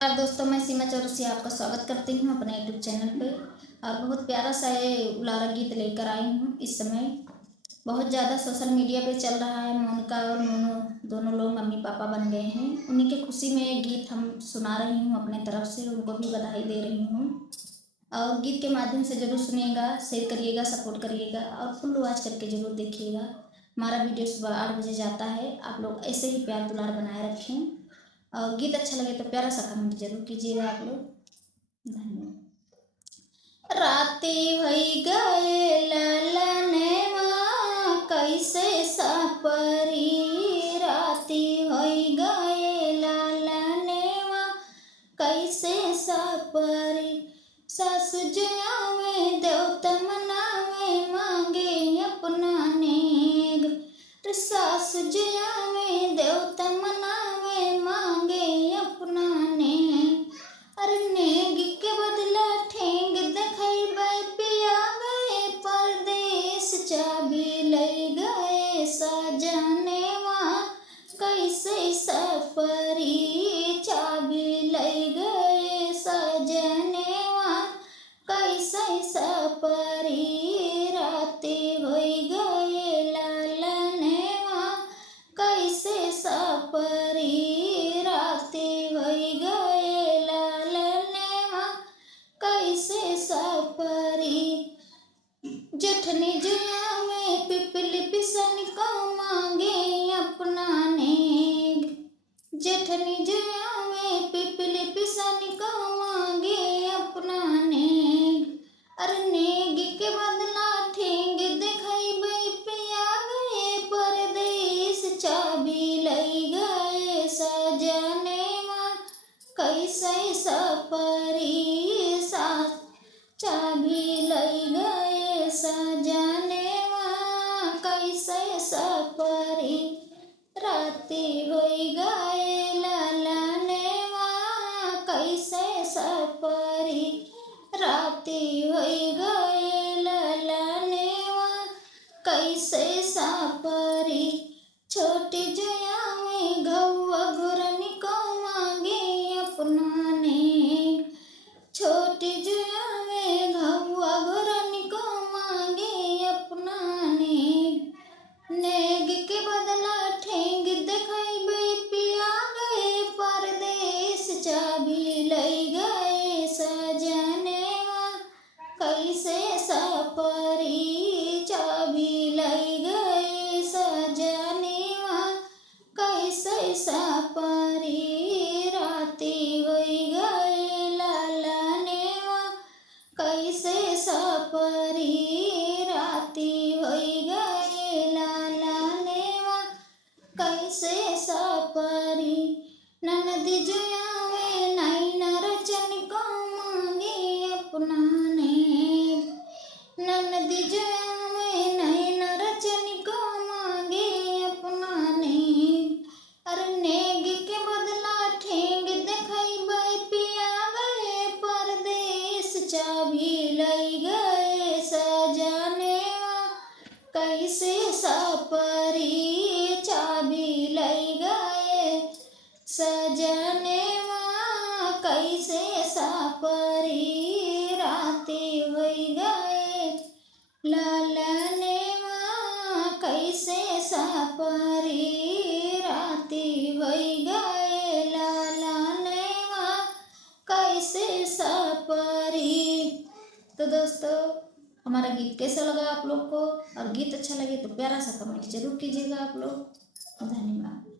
और दोस्तों, मैं सीमा चौरसिया आपका स्वागत करती हूँ अपने यूट्यूब चैनल पे। और बहुत प्यारा सा ये उलारा गीत लेकर आई हूँ। इस समय बहुत ज़्यादा सोशल मीडिया पे चल रहा है। मोनिका और मोनू दोनों लोग मम्मी पापा बन गए हैं। उन्हीं के खुशी में ये गीत हम सुना रही हूँ अपने तरफ से। उनको भी बधाई दे रही हूँ। और गीत के माध्यम से ज़रूर सुनिएगा, शेयर करिएगा, सपोर्ट करिएगा और फुल वॉच करके ज़रूर देखिएगा। हमारा वीडियो सुबह 8 बजे जाता है। आप लोग ऐसे ही प्यार दुलार बनाए रखें। और गीत अच्छा लगे तो प्यारा सा कमेंट जरूर कीजिएगा आप लोग। धन्यवाद। राती भई गए ललनेवा कैसे सपरी, राती भई गए ललनेवा कैसे सपरी। सासु जयावे देवता मनावे मांगे अपना नेग। सासु जयावे देवता मनावे मांगे अपना नेग। अरे नेग के बदला ठेंग देखैबै पिया गए परदेश। चाबी लई गए सजनेवा कैसे सपरी। चाबी लई गए सजनेवा कैसे सपरी। राती होई गए ललनेवा कैसे सपरी। राती होई गए ललनेवा कैसे सपरी। जेठनी जया में पिपली पिसन को मांगे अपना नेग। जेठनी जया में पिपली पिसन को मांगे अपना नेग। अरे नेग के बदला ठेंग देखैबै पिया गए परदेश। चाबी लई गए सजनेवा कैसे सपरी। चाबी लई गए सजनेवा कैसे सपरी। राती होई गए ललनेवा कैसे सपरी। राती होई गए ललनेवा कैसे सपरी। छोटी जया में घौआ घुरनी को मांगे अपना नेग। छोटी जया में घौआ घुरनी को मांगे अपना नेग। नेग के बदला ठेंग देखैबै पिया गए परदेश। चाबी लई गए सजनेवा कैसे सपरी। चाबी लई गए सजनेवा कैसे सपरी। राती होई गए ललनेवा कैसे सपरी। राती होई गए ललनेवा कैसे सपरी। ननदी जयावे नैन रचन को मांगे अपना नेग। ननदी जयावे नैन रचन को मांगे अपना नेग। अरे नेग के बदला ठेंग देखैबै पिया गए परदेश। चाबी लई गए सजनेवा कैसे सपरी। चाबी लई गए सजनेवा कैसे सपरी। राती होई गए ललनेवा कैसे सपरी। राती होई गए ललनेवा कैसे सपरी। तो दोस्तों, हमारा गीत कैसा लगा आप लोग को? और गीत अच्छा लगे तो प्यारा सा कमेंट जरूर कीजिएगा आप लोग। धन्यवाद।